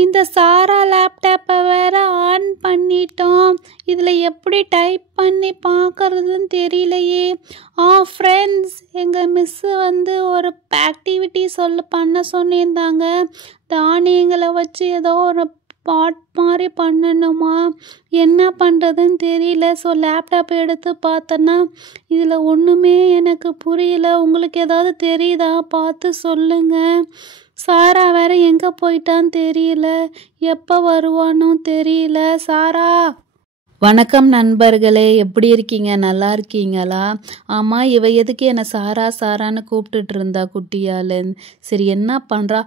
இந்த சாரா லேப்டாப்பை வேற ஆன் பண்ணிட்டோம். இதில் எப்படி டைப் பண்ணி பார்க்கறதுன்னு தெரியலையே. ஃப்ரெண்ட்ஸ், எங்கள் மிஸ்ஸு வந்து ஒரு ஆக்டிவிட்டி பண்ண சொல்லியிருந்தாங்க. தானியங்களை வச்சு ஏதோ ஒரு பாட் மாதிரி பண்ணணுமா, என்ன பண்ணுறதுன்னு தெரியல. ஸோ லேப்டாப்பை எடுத்து பார்த்தேன்னா இதில் ஒன்றுமே எனக்கு புரியல. உங்களுக்கு ஏதாவது தெரியுதா? பார்த்து சொல்லுங்கள். சாரா வேற எங்கே போயிட்டான்னு தெரியல, எப்போ வருவானோ தெரியல. சாரா. வணக்கம் நண்பர்களே, எப்படி இருக்கீங்க? நல்லா இருக்கீங்களா? ஆமாம், இவ எதுக்கு என்னை சாரா சாரான்னு கூப்பிட்டுட்டு இருந்தா குட்டியாலன்னு. சரி, என்ன பண்ணுறா?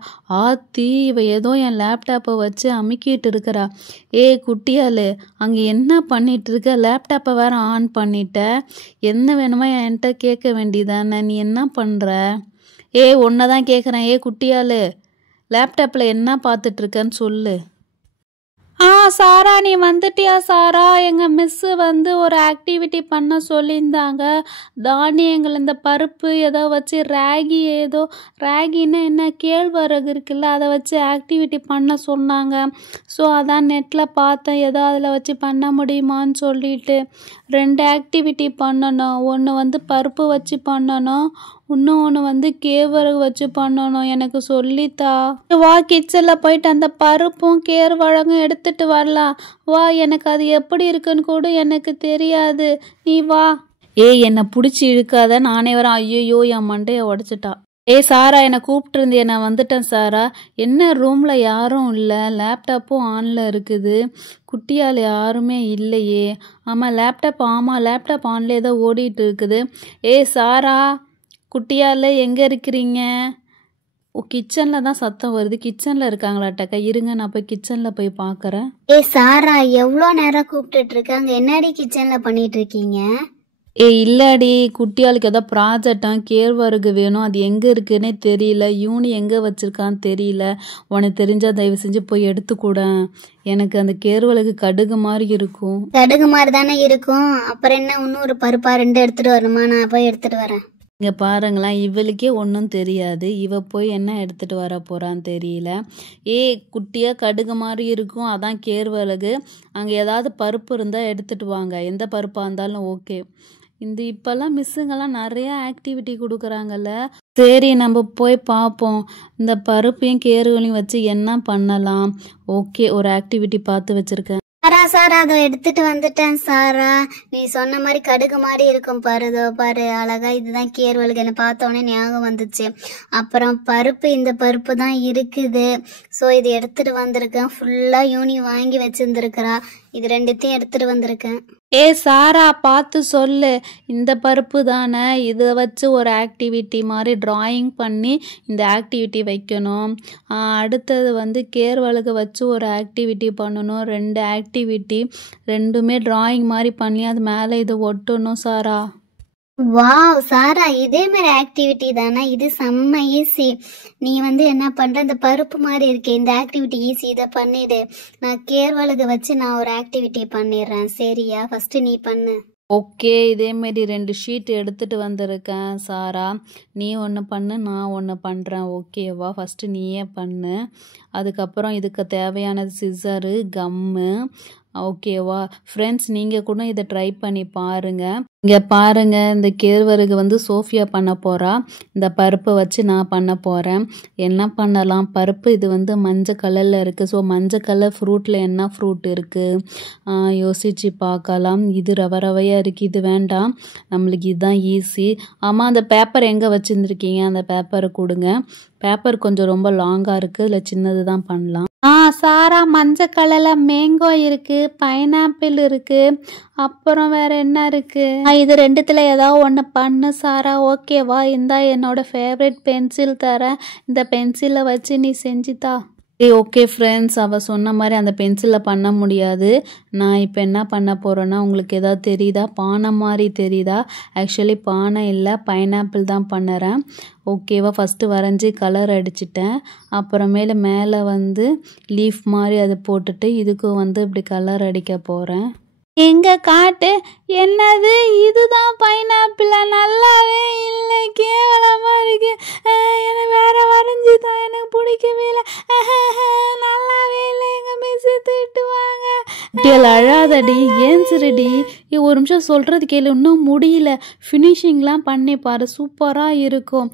ஆத்தி, இவ ஏதோ என் லேப்டாப்பை வச்சு அமுக்கிட்டு இருக்கிறா. குட்டியாலு, அங்கே என்ன பண்ணிட்டு இருக்க? லேப்டாப்பை வேற ஆன் பண்ணிட்ட. என்ன வேணுமோ என்கிட்ட கேட்க வேண்டியதானே? நீ என்ன பண்ணுற? ஒன்றை தான் கேட்குறேன். குட்டியாலு, லேப்டாப்பில் என்ன பார்த்துட்ருக்கன்னு சொல்லு. சாரா, நீ வந்துட்டியா? சாரா, எங்கள் மிஸ்ஸு வந்து ஒரு ஆக்டிவிட்டி பண்ண சொல்லியிருந்தாங்க. தானியங்கள், இந்த பருப்பு ஏதோ வச்சு ராகின்னா என்ன, கேழ்வரகு இருக்குல்ல, அதை வச்சு ஆக்டிவிட்டி பண்ண சொன்னாங்க. ஸோ அதான் நெட்டில் பார்த்தேன், ஏதோ அதில் வச்சு பண்ண முடியுமான்னு சொல்லிட்டு 2 ஆக்டிவிட்டி பண்ணணும். ஒன்று வந்து பருப்பு வச்சு பண்ணணும், இன்னொன்று வந்து கேழ்வரகு வச்சு பண்ணணும். எனக்கு சொல்லித்தா. வா, கிச்சனில் போயிட்டு அந்த பருப்பும் கேழ்வரகும் எடுத்துட்டு வரலாம். வா, எனக்கு அது எப்படி இருக்குன்னு கூட எனக்கு தெரியாது. நீ வா. என்னை பிடிச்சி இழுக்காத, நானே வரேன். ஐயோ, என் மண்டையை உடச்சிட்டா. சாரா, என்னை கூப்பிட்டுருந்திய, நான் வந்துட்டேன் சாரா. என்ன, ரூமில் யாரும் இல்லை, லேப்டாப்பும் ஆனில் இருக்குது, குட்டியால் யாருமே இல்லையே. ஆமாம், லேப்டாப் ஆன்லேயே தான் ஓடிட்டு இருக்குது. சாரா, குட்டியால் எங்கே இருக்கிறீங்க? கிச்சனில் தான் சத்தம் வருது. கிச்சனில் இருக்காங்களாட்டக்கா. இருங்க, நான் போய் கிச்சனில் போய் பார்க்குறேன். சாரா, எவ்வளோ நேரம் கூப்பிட்டுட்டு இருக்காங்க, என்னடி கிச்சனில் பண்ணிட்டு இருக்கீங்க? இல்லடி, குட்டியாளுக்கு ஏதோ ப்ராஜெக்டாக கேழ்வரகு வேணும், அது எங்கே இருக்குன்னே தெரியல, யூனி எங்கே வச்சுருக்கான்னு தெரியல. உனக்கு தெரிஞ்சால் தயவு செஞ்சு போய் எடுத்துக்கூட. எனக்கு அந்த கேழ்வரகு கடுகு மாதிரி இருக்கும். கடுகு மாதிரி தானே இருக்கும், அப்புறம் என்ன, இன்னொரு பருப்பா 2 எடுத்துகிட்டு வரணுமா? நான் போய் எடுத்துகிட்டு வரேன். இங்கே பாருங்களேன், இவளுக்கே ஒன்றும் தெரியாது, இவ போய் என்ன எடுத்துகிட்டு வர போகிறான்னு தெரியல. குட்டியாக கடுகு மாதிரி இருக்கும், அதான் கேழ்வரகு. அங்கே ஏதாவது பருப்பு இருந்தால் எடுத்துகிட்டு வாங்க, எந்த பருப்பாக இருந்தாலும் ஓகே. இப்போல்லாம் மிஸ்ஸுங்கெல்லாம் நிறையா ஆக்டிவிட்டி கொடுக்குறாங்கல்ல. சரி, நம்ம போய் பார்ப்போம். இந்த பருப்பையும் கேழ்வரகையும் வச்சு என்ன பண்ணலாம். ஓகே, ஒரு ஆக்டிவிட்டி பார்த்து வச்சுருக்கேன். சாரா, அதை எடுத்துட்டு வந்துட்டேன். சாரா, நீ சொன்ன மாதிரி கடுகு மாதிரி இருக்கும் பாரு, பாரு அழகா. இதுதான் கேழ்வரகு, என்னை பார்த்தோன்னே ஞாபகம் வந்துச்சு. அப்புறம் பருப்பு, இந்த பருப்பு தான் இருக்குது. ஸோ இது எடுத்துட்டு வந்திருக்கேன். ஃபுல்லாக யூனி வாங்கி வச்சிருந்துருக்கிறா. இது 2த்தையும் எடுத்துட்டு வந்திருக்கேன். சாரா, பார்த்து சொல்லு. இந்த பருப்பு தானே, இதை வச்சு ஒரு ஆக்டிவிட்டி மாதிரி ட்ராயிங் பண்ணி இந்த ஆக்டிவிட்டி வைக்கணும். அடுத்தது வந்து கேழ்வரகு வச்சு ஒரு ஆக்டிவிட்டி பண்ணணும். 2 ஆக்டிவிட்டி, 2மே ட்ராயிங் மாதிரி பண்ணி அது மேலே இது ஒட்டணும். சாரா, வாவ் சாரா, இதே மாதிரி ஆக்டிவிட்டி தானே, இது செம்ம ஈஸி. நீ வந்து என்ன பண்ற, இந்த பருப்பு மாதிரி இருக்கே, இந்த ஆக்டிவிட்டி ஈஸி, இதை பண்ணிடு. நான் கேழ்வரகு வச்சு நான் ஒரு ஆக்டிவிட்டி பண்ணிடுறேன். சரியா? ஃபர்ஸ்ட் நீ பண்ணு. ஓகே, இதேமாரி 2 ஷீட் எடுத்துகிட்டு வந்திருக்கேன். சாரா, நீ ஒன்று பண்ணு, நான் ஒன்று பண்ணுறேன். ஓகேவா? ஃபஸ்ட்டு நீயே பண்ணு. அதுக்கப்புறம் இதுக்கு தேவையானது சிசரு, கம்மு. ஓகேவா? ஃப்ரெண்ட்ஸ், நீங்கள் கூட இதை ட்ரை பண்ணி பாருங்கள். இங்கே பாருங்கள், இந்த கேழ்வரகு வந்து சோஃபியா பண்ண போகிறா. இந்த பருப்பை வச்சு நான் பண்ண போகிறேன். என்ன பண்ணலாம்? பருப்பு இது வந்து மஞ்சள் கலரில் இருக்குது. ஸோ மஞ்சள் கலர் ஃப்ரூட்டில் என்ன ஃப்ரூட் இருக்குது யோசித்து பார்க்கலாம். இது ரவையாக இருக்குது, இது வேண்டாம், நம்மளுக்கு இதுதான் ஈஸி. ஆமாம், அந்த பேப்பர் எங்கே வச்சுருந்துருக்கீங்க? அந்த பேப்பரை கொடுங்க. பேப்பர் கொஞ்சம் ரொம்ப லாங்காக இருக்குது, இல்லை சின்னது தான் பண்ணலாம். சாரா, மஞ்சள் கலரில் மேங்கோ இருக்குது, பைனாப்பிள் இருக்குது, அப்புறம் வேறு என்ன இருக்குது? இது 2த்துல ஏதாவது ஒன்று பண்ணு சாரா. ஓகேவா? இந்தா என்னோட ஃபேவரட் பென்சில் தரேன், இந்த பென்சிலை வச்சு நீ செஞ்சுதா. ஓகே ஃப்ரெண்ட்ஸ், அவள் சொன்ன மாதிரி அந்த பென்சிலில் பண்ண முடியாது. நான் இப்போ என்ன பண்ண போகிறேன்னா, உங்களுக்கு ஏதாவது தெரியுதா? பானை மாதிரி தெரியுதா? ஆக்சுவலி பானை இல்லை, பைனாப்பிள் தான் பண்ணுறேன். ஓகேவா? ஃபஸ்ட்டு வரைஞ்சி கலர் அடிச்சிட்டேன். அப்புறமேல மேலே வந்து லீஃப் மாதிரி அதை போட்டுட்டு இதுக்கும் வந்து இப்படி கலர் அடிக்க போகிறேன். எங்க காட்டு. என்னது, இதுதான் பைனாப்பிளா? நல்லாவே இல்லை, கேவலமாக இருக்கு. எனக்கு வேற வரைஞ்சிதான், எனக்கு பிடிக்கவே இல்லை, நல்லாவே குட்டியால் அழாதடி, ஏன்சிருடி, ஒரு நிமிஷம் சொல்கிறது கேளு, இன்னும் முடியல, ஃபினிஷிங்லாம் பண்ணி பாரு, சூப்பராக இருக்கும்.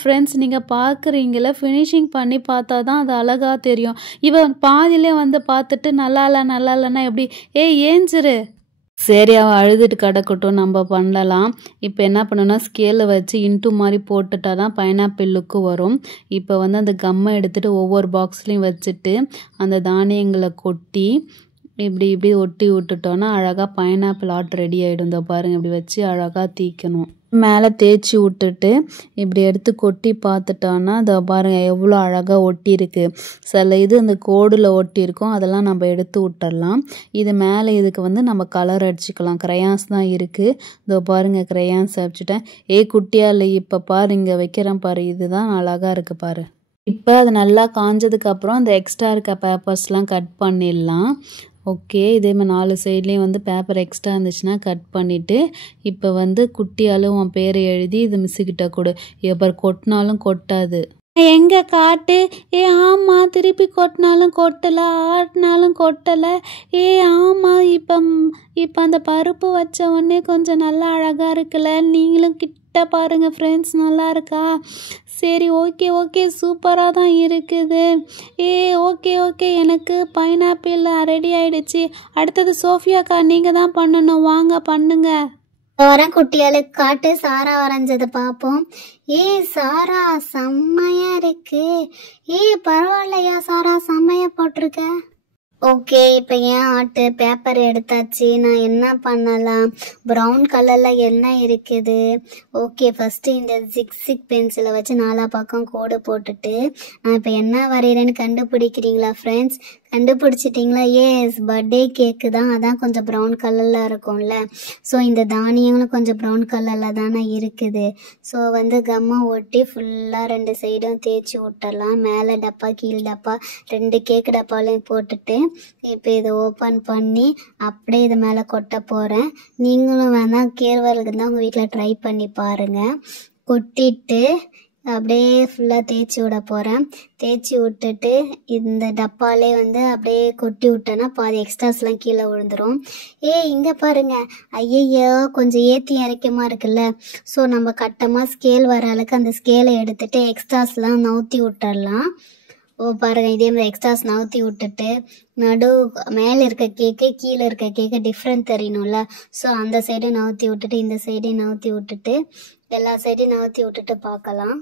ஃப்ரெண்ட்ஸ் நீங்கள் பார்க்குறீங்கள, ஃபினிஷிங் பண்ணி பார்த்தா தான் அது அழகாக தெரியும். இவன் பாதியிலே வந்து பார்த்துட்டு நல்லா இல்லைன்னா எப்படி? ஏஞ்சிரு. சரி, அவள் அழுதுட்டு கிடக்கட்டும், நம்ம பண்ணலாம். இப்போ என்ன பண்ணணும்னா ஸ்கேலில் வச்சு இன்ட்டு மாதிரி போட்டுட்டா தான் பைனாப்பிள் லுக்கு வரும். இப்போ வந்து அந்த கம்மை எடுத்துகிட்டு ஒவ்வொரு பாக்ஸ்லேயும் வச்சுட்டு அந்த தானியங்களை கொட்டி இப்படி ஒட்டி விட்டுட்டோன்னா அழகாக பைனாப்பிள் ஆர்ட் ரெடி ஆகிடும். இந்த பாருங்கள், இப்படி வச்சு அழகாக தீக்கணும். மேலே தேய்ச்சி விட்டுட்டு இப்படி எடுத்து கொட்டி பார்த்துட்டோன்னா அதை பாருங்கள் எவ்வளோ அழகாக ஒட்டியிருக்கு. சில இது அந்த கோடில் ஒட்டியிருக்கும், அதெல்லாம் நம்ம எடுத்து விட்டுடலாம். இது மேலே இதுக்கு வந்து நம்ம கலர் அடிச்சுக்கலாம். க்ரையான்ஸ் தான் இருக்குது. இதோ பாருங்கள், க்ரையான்ஸ் அடிச்சுட்டேன். குட்டியா இல்லை, இப்போ பாரு இங்கே வைக்கிறேன் பாரு, இதுதான் அழகாக இருக்குது பாரு. இப்போ அது நல்லா காஞ்சதுக்கப்புறம் அந்த எக்ஸ்ட்ரா இருக்க பேப்பர்ஸ்லாம் கட் பண்ணிடலாம். ஓகே, இதேமாதிரி 4 சைட்லேயும் வந்து பேப்பர் எக்ஸ்ட்ரா இருந்துச்சுன்னா கட் பண்ணிவிட்டு இப்போ வந்து குட்டியாலும் உன் பேரை எழுதி இது மிஸ்ஸுக்கிட்ட கொடு. எப்போ கொட்டினாலும் கொட்டாது. எங்கே காட்டு? ஆமாம், திருப்பி கொட்டினாலும் கொட்டலை, ஆட்டினாலும் கொட்டலை. ஆமாம், இப்போ அந்த பருப்பு வச்ச உடனே கொஞ்சம் நல்லா அழகாக இருக்குல்ல? நீங்களும் கிட்ட பாருங்கள் ஃப்ரெண்ட்ஸ், நல்லா இருக்கா? சரி, ஓகே, சூப்பராக தான் இருக்குது. ஓகே, எனக்கு பைனாப்பிள் ரெடி ஆயிடுச்சு. அடுத்தது சோஃபியாக்கா, நீங்கள் தான் பண்ணணும், வாங்க பண்ணுங்க. வரேன் குட்டியாளுக்கு காட்டு, சாரா வரைஞ்சதை பார்ப்போம். சாரா செம்மையா இருக்கு. பரவாயில்லையா சாரா, செம்மையா போட்டிருக்க. ஓகே, இப்போ ஏன் ஆர்ட் பேப்பர் எடுத்தாச்சு. நான் என்ன பண்ணலாம்? ப்ரௌன் கலரில் என்ன இருக்குது? ஓகே, ஃபஸ்ட்டு இந்த ஜிக்ஸிக் பென்சிலை வச்சு 4 பக்கம் கோடு போட்டுட்டு நான் இப்போ என்ன வரைகிறேன்னு கண்டுபிடிக்கிறீங்களா ஃப்ரெண்ட்ஸ்? கண்டுபிடிச்சிட்டிங்களா? பர்த்டே கேக்கு தான், அதான் கொஞ்சம் ப்ரௌன் கலரில் இருக்கும்ல. ஸோ இந்த தானியங்களும் கொஞ்சம் ப்ரௌன் கலரில் தானே இருக்குது. ஸோ வந்து கம்மை ஒட்டி ஃபுல்லாக 2 சைடும் தேய்ச்சி விட்டுடலாம். மேலே டப்பா கீழ் டப்பா 2 கேக்கு டப்பாலையும் போட்டுட்டு இப்போ இதை ஓப்பன் பண்ணி அப்படியே இது மேலே கொட்ட போகிறேன். நீங்களும் வேணால் கேர்வலுக்கு தான் உங்கள் வீட்டில் ட்ரை பண்ணி பாருங்கள். கொட்டிட்டு அப்படியே ஃபுல்லாக தேய்ச்சி விட போகிறேன். தேய்ச்சி விட்டுட்டு இந்த டப்பாலே வந்து அப்படியே கொட்டி விட்டேன்னா பாதி எக்ஸ்ட்ராஸ்லாம் கீழே விழுந்துடும். இங்கே பாருங்கள், ஐயையோ கொஞ்சம் ஏற்றி இறக்கமாக இருக்குல்ல. ஸோ நம்ம கட்டமாக ஸ்கேல் வர அளவுக்கு அந்த ஸ்கேலை எடுத்துகிட்டு எக்ஸ்ட்ராஸ்லாம் நவுத்தி விட்டுடலாம். பாருங்கள், இதே மாதிரி எக்ஸ்ட்ராஸ் நவுத்தி விட்டுட்டு மேலே இருக்க கேக்கு கீழே இருக்க கேக்கு டிஃப்ரெண்ட் தெரியணும்ல. ஸோ அந்த சைடும் நவுத்தி விட்டுட்டு இந்த சைடையும் நவுத்தி விட்டுட்டு எல்லா சைடையும் நவுத்தி விட்டுட்டு பார்க்கலாம்.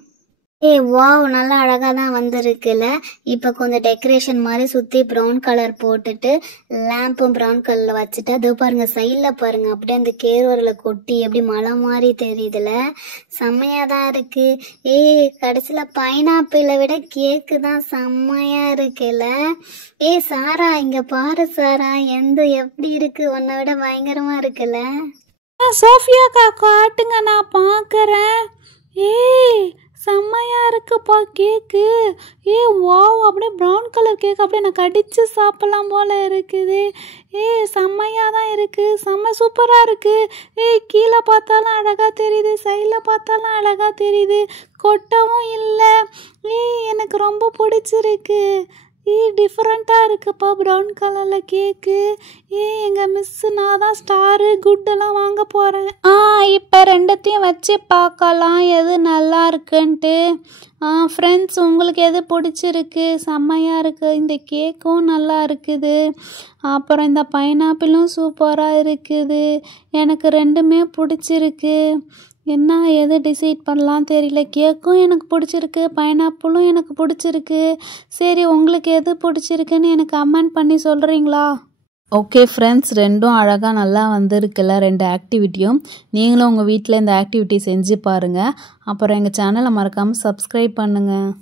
வாவ், நல்லா அழகாக தான் வந்திருக்குல்ல. இப்போ கொஞ்சம் டெக்கரேஷன் மாதிரி சுற்றி ப்ரௌன் கலர் போட்டுட்டு லேம்பும் ப்ரௌன் கலரில் வச்சுட்டு அது பாருங்கள் சைடில் பாருங்கள் அப்படியே அந்த கேர்வரில் கொட்டி எப்படி மலை மாதிரி தெரியுதுல. செம்மையாக தான் இருக்குது. கடைசியில் பைனாப்பிளை விட கேக்கு தான் செம்மையாக இருக்குல்ல. சாரா இங்கே பாரு சாரா, எப்படி இருக்குது? உன்னை விட பயங்கரமாக இருக்குல்ல. சோஃபியாக்கா காட்டுங்க, நான் பார்க்குறேன். செம்மையா இருக்குப்பா கேக்கு. வாவ், அப்படியே ப்ரௌன் கலர் கேக் அப்படியே நான் கடிச்சு சாப்பிடலாம் போல இருக்குது. செம்மையாக தான் இருக்குது, செம்ம சூப்பராக இருக்குது. கீழே பார்த்தாலும் அழகாக தெரியுது, சைடில் பார்த்தாலும் அழகாக தெரியுது, கொட்டவும் இல்லை. எனக்கு ரொம்ப பிடிச்சிருக்கு. டிஃப்ரெண்ட்டாக இருக்குப்பா ப்ரௌன் கலரில் கேக்கு. எங்கள் மிஸ்ஸு நான் தான் ஸ்டாரு குட்டெல்லாம் வாங்க போகிறேன். இப்போ 2த்தையும் வச்சு பார்க்கலாம் எது நல்லா இருக்குன்ட்டு. ஃப்ரெண்ட்ஸ், உங்களுக்கு எது பிடிச்சிருக்கு? செம்மையாக இருக்குது. இந்த கேக்கும் நல்லா இருக்குது, அப்புறம் இந்த பைனாப்பிளும் சூப்பராக இருக்குது. எனக்கு 2மே பிடிச்சிருக்கு. என்ன எது டிசைட் பண்ணலாம் தெரியல. கேக்கும் எனக்கு பிடிச்சிருக்கு, பைனாப்பிளும் எனக்கு பிடிச்சிருக்கு. சரி, உங்களுக்கு எது பிடிச்சிருக்குன்னு எனக்கு கமெண்ட் பண்ணி சொல்கிறீங்களா? ஓகே ஃப்ரெண்ட்ஸ், 2ம் அழகாக நல்லா வந்திருக்குல்ல 2 ஆக்டிவிட்டியும். நீங்களும் உங்கள் வீட்டில் இந்த ஆக்டிவிட்டி செஞ்சு பாருங்கள். அப்புறம் எங்கள் சேனலை மறக்காமல் சப்ஸ்கிரைப் பண்ணுங்கள்.